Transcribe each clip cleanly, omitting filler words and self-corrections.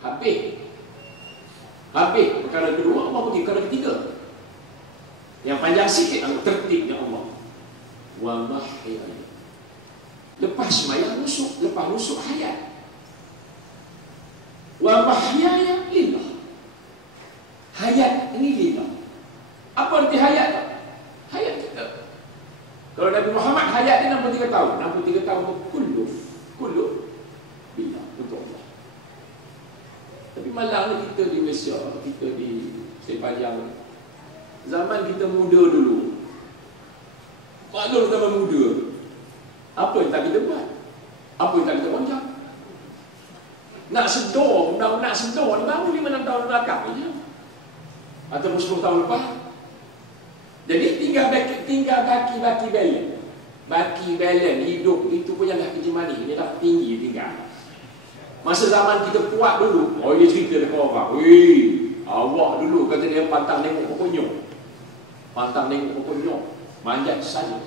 Habis. Perkara kedua, Allah pergi perkara ketiga. Yang panjang sikit adalah tertibnya Allah. Wa mahyaya. Lepas semayang nusuk, lepas nusuk hayat. Wa mahyaya lillah. Hayat ini lillah. Apa arti hayat? Hayat kita. Kalau Nabi Muhammad hayat dia 63 tahun. 63 tahun itu kullu billah, untuk Allah. Tapi malang kita di Malaysia, kita di Sepajang, zaman kita muda dulu, maklum zaman muda, apa yang tak kita buat? Apa yang tak kita loncat? Nak sedar ni baru 5-6 tahun belakang je, ataupun 10 tahun lepas. Jadi tinggal baki balance hidup itu pun jangan kerja manis, dia dah tinggi tinggal. Masa zaman kita kuat dulu, dia cerita dekat orang, awak dulu kata dia pantang tengok pokoknya, manjat saja.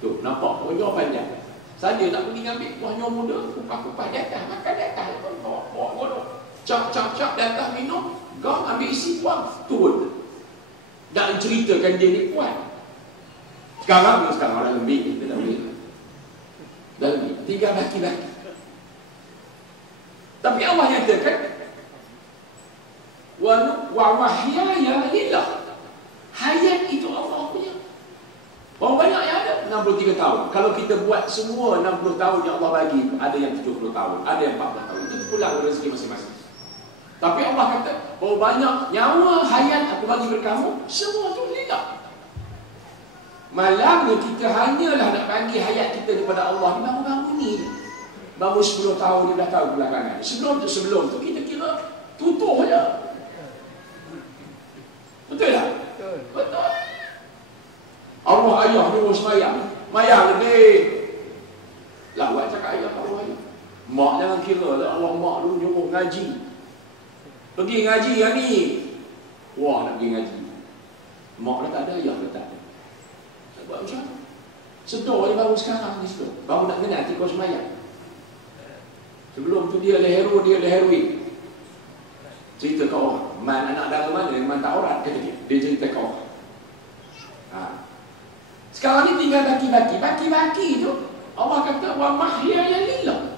Tu nampak pokoknya panjang. Saja tak pergi ambil buahnya muda, kupas-kupas di atas, makan di atas, bawa bodoh. Cap di atas minum, kau ambil isi buang, turun. Dan ceritakan dia ni kuat. Sekarang orang lebih, kita dah boleh. Dah lebih, tinggal baki-baki. Tapi Allah nyatakan, wa mahyaya lillah. Hayat itu Allah punya. Berapa banyak yang ada? 63 tahun. Kalau kita buat semua 60 tahun yang Allah bagi, ada yang 70 tahun, ada yang 40 tahun. Itu pulang rezeki masing-masing. Tapi Allah kata, berapa banyak nyawa hayat aku bagi kepada kamu, semua itu lillah. Malangnya kita hanyalah nak bagi hayat kita daripada Allah. Baru-baru ni, baru 10 tahun dia dah tahu belakangan. Sebelum tu kita kira tutup je. Betul tak? Betul. Allah ayah nyuruh semayang, mayang lebih. Lawat cakap ayah Allah ayah. Mak jangan kira lah, Allah mak dulu nyuruh ngaji. Pergi ngaji yang ni. Wah, nak pergi ngaji. Mak dah tak ada, ayah dah tak ada. Tak buat macam mana? Sedar je baru sekarang ni sedar. Baru nak kenal tikau semayang. Sebelum tu dia leherui. Cerita ke orang. Man anak dara mana, man tak aurat, kata dia. Dia cerita ke orang. Sekarang ni tinggal baki-baki tu. Allah kata, wa mahyaya lillah.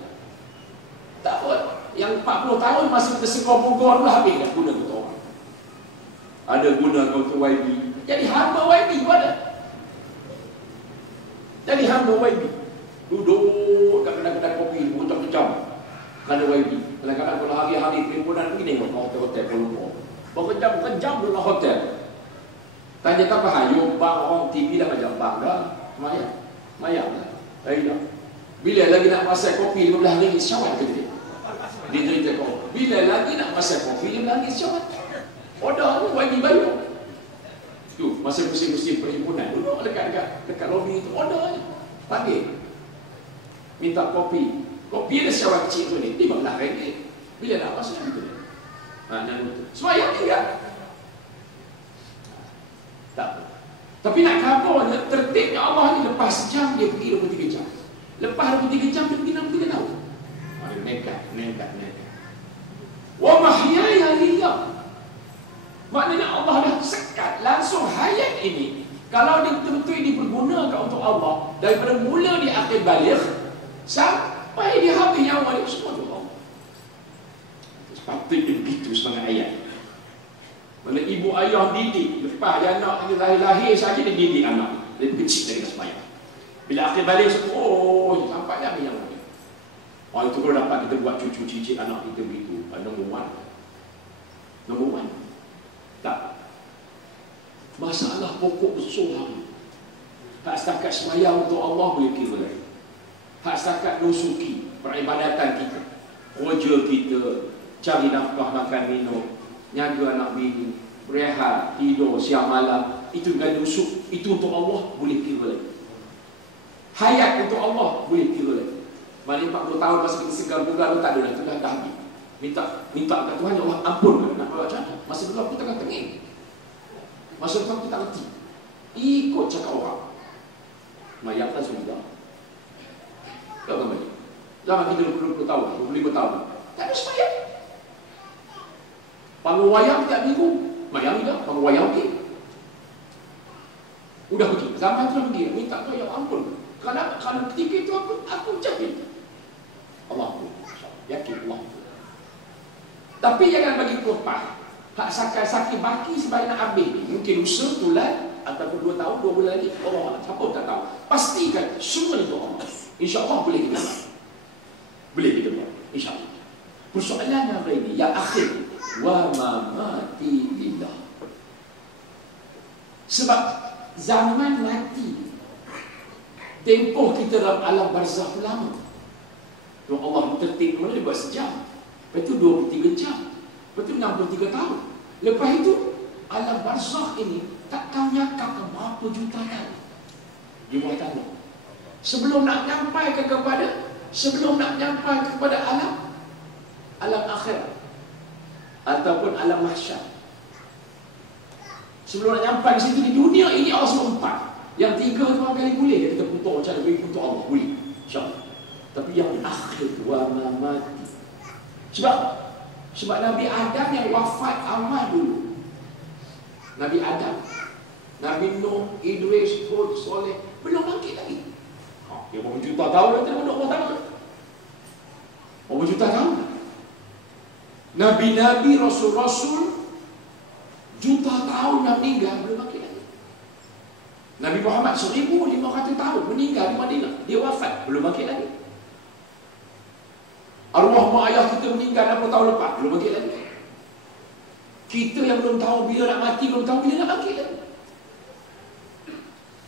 Tak apa. Yang 40 tahun masih tersekor-pukor dah habis dah guna untuk orang. Ada guna untuk YB. Jadi hamba YB pun ada. Jadi hamba YB. Duduk kat kedai-kedai kopi, buncang-buncang. Kerana YB. Kadang-kadang kalau hari-hari perhimpunan pergi tengok hotel-hotel Kuala Lumpur. Berkejam-kejam dalam hotel. Tanya tak bahaya, bang orang TV dah macam bang dah. Mayang dah. Dah. Bila lagi nak pasal kopi 15 ringgit syawat ke dia? Dia cerita kau. Bila lagi nak pasal kopi 15 ringgit syawat? Order ni YB bayar. Tu, masa musim-musim perhimpunan, duduk dekat lobi tu, order je. Panggil. Minta kopi. Kopi ada syawat kecil tu ni, 15 ringgit. Bila nak pasal gitu ni? Nak betul. Semayang tinggal. Tak. Tapi nak kabarnya, tertibnya Allah ni lepas sejam dia pergi 23 jam. Lepas 23 jam dia pergi 63 tahun. Nekat. Wa mahyaya lillah. Maknanya Allah dah sekat langsung hayat ini. Kalau dia betul-betul dipergunakan untuk Allah, daripada mula dia akhir balik sampai dia habis nyawa dia, semua untuk Allah. Sepatutnya begitu semangat ayat. Mana ibu ayah didik, lepas dia anak lahir saja dia didik anak. Dia kecil dari semayang. Bila akhir balik, sampai dah habis nyawa dia. Itu kalau dapat kita buat cucu cicit anak kita begitu, nombor one. Tak. Masalah pokok besar hari. Hak setakat semayang untuk Allah boleh kira lagi. Hak setakat nusuki peribadatan kita, kerja kita, cari nafkah makan minum, jaga anak bini, berehat, tidur siang malam, itu kan nusuk, itu untuk Allah boleh kira lagi. Hayat untuk Allah boleh kira lagi. Maksudnya 40 tahun masa kita segar-bugar tak ada dah, tu dah habis. Minta kat Tuhan, ya Allah ampun. Nak buat macam mana? Masa dulu aku tengah tenging. Masa dulu aku tak reti. Ikut cakap orang. Mayat kan sudah. Tak kembali. Jangan kita 20 tahun, 25 tahun. Tak ada sembahyang. Panggung wayang tiap minggu. Mayang juga, panggung wayang okey. Udah pergi. Zaman tu pergi. Minta tu, ya ampun. Kerana ketika itu aku ucapin. Allah pun. Yakin Allah. Tapi jangan bagi kelepah. Hak sakit baki sebaik nak habis ni. Mungkin usaha bulan ataupun 2 tahun, 2 bulan lagi. Allah siapa tak tahu. Pastikan semua itu Allah. InsyaAllah boleh kita buat. Boleh kita buat. InsyaAllah. Persoalannya apa ini? Yang akhir. Wa ma mati lillah. Sebab zaman mati, tempoh kita dalam alam barzakh lama. Tu Allah tertib mana dia buat sejam. Lepas tu 23 jam. Lepas tu 63 tahun. Lepas itu alam barzakh ini tak tahu nyakap ke berapa juta tahun di bawah tanah. Sebelum nak sampai kepada alam akhirat ataupun alam mahsyar. Sebelum nak sampai di situ di dunia ini Allah suruh 4. Yang 3 tu kali boleh kita putar macam mana bagi untuk Allah boleh. InsyaAllah. Tapi yang akhir wa ma mati. Sebab Nabi Adam yang wafat awal dulu. Nabi Adam, Nabi Nuh, Idris, Hud, Soleh belum bangkit lagi. Dia berapa juta tahun nanti berapa tahun? Berapa juta tahun? Nabi-nabi, rasul-rasul juta tahun yang meninggal belum bangkit lagi. Nabi Muhammad 1500 tahun meninggal di Madinah, dia wafat belum bangkit lagi. Arwah mak ayah kita meninggal 60 tahun lepas belum bangkit lagi. Kita yang belum tahu bila nak mati, belum tahu bila nak bangkit lagi.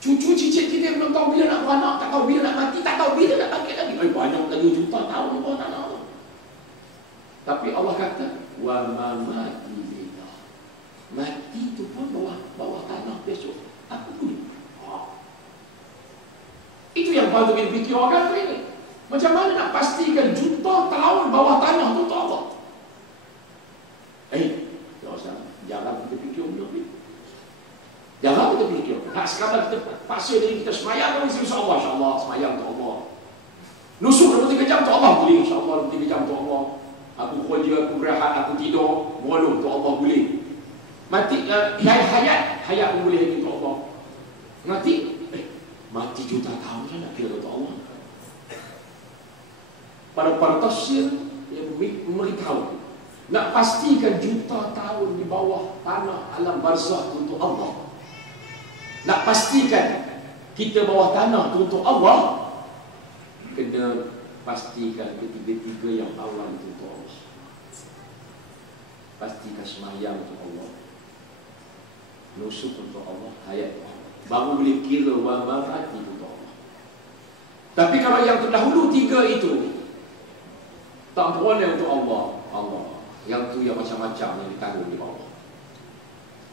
Cucu cicit kita yang belum tahu bila nak beranak, tak tahu bila nak mati, tak tahu bila nak bangkit lagi. Banyak lagi juta tahun di bawah tanah. Tapi Allah kata wa ma mati lillah. Mati tu pun bawah tanah besok. Aku pun. Itu yang patut kita fikir orang ini. Macam mana nak pastikan juta tahun bawah tanah tu untuk Allah? Jangan kita fikir benda ni. Jangan kita fikir. Nak sekadar kita paksa diri kita semayang insya-Allah, insya-Allah semayang untuk Allah. Nusuk 23 jam untuk Allah boleh, insya-Allah 23 jam untuk Allah. Aku kerja, aku berehat, aku tidur, boleh untuk Allah boleh. Mati hayat pun boleh lagi untuk Allah. Mati juta tahun saya nak kira untuk Allah. Para tafsir yang memberitahu nak pastikan juta tahun di bawah tanah alam barzakh untuk Allah. Nak pastikan kita bawah tanah untuk Allah, kena pastikan ketiga-tiga yang awal itu untuk Allah. Pastikan semayang untuk Allah, nusuk untuk Allah, hayat untuk Allah. Baru boleh kira wa mati untuk Allah. Tapi kalau yang terdahulu 3 itu tak boleh untuk Allah. Yang tu yang macam-macam yang ditanggung di bawah.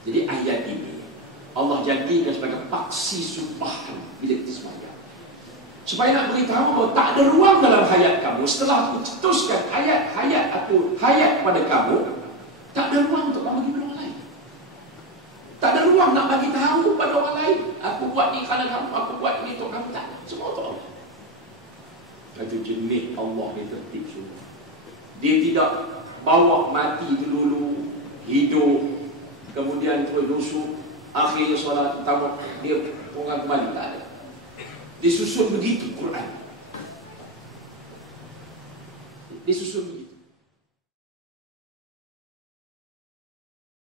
Jadi ayat ini Allah jadikan sebagai paksi sumpah bila kita sembahyang. Supaya nak beritahu bahawa tak ada ruang dalam hayat kamu. Setelah aku cetuskan hayat atau hayat pada kamu, tak ada ruang untuk bagi pada orang lain. Tak ada ruang nak bagi tahu pada orang lain. Aku buat ni kerana kamu, aku buat ni untuk kamu. Tak, semua untuk Allah. Itu jenis Allah ni tertib semua. Dia tidak bawa mati dulu, hidup, kemudian terus nusuk, akhirnya solat tamat, dia orang kembali. Tak ada. Disusun begitu Quran. Disusun begitu.